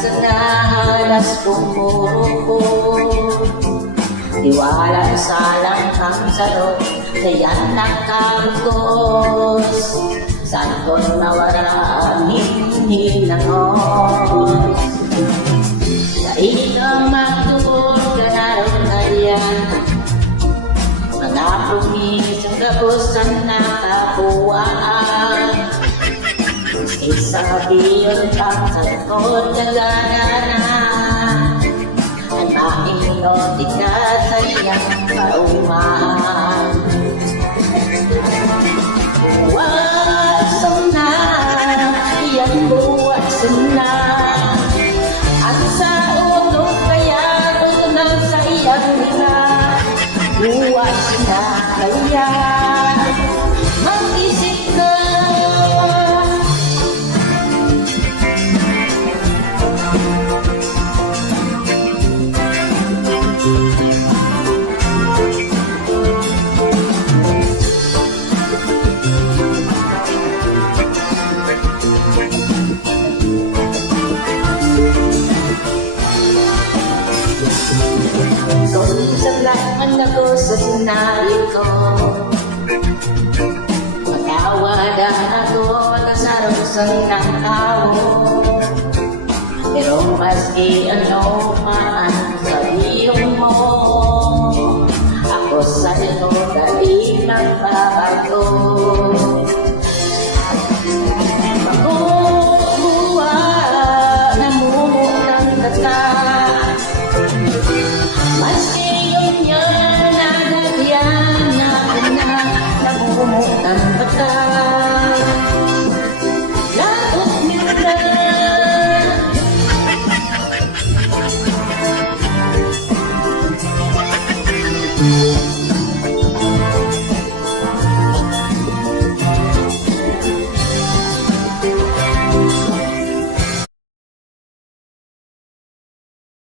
sa nahalas pumuro. Tiwala sa langhang sarot, dayan nakabugos. Saan ko nawala hinangos? Dahil ang magtuon ka na rin kaya, mga promis ang gabos ang nakapuaan. Isabiyon pang sa likod na gana, ay mainotin ka sa iyang kaumahan. Buwasan na, iyan buwasan na, at sa ulo kaya na sa iyang nila. Buwasan na kaya, mag-isip ka. Saglaan ako sa sinabi ko, matawadan ako at kasarusan ng tao. Pero maski ano man sabihin mo, ako sa iyo dahil magbabago. Makukuha na mo ng data, maski ang bata, laot nila.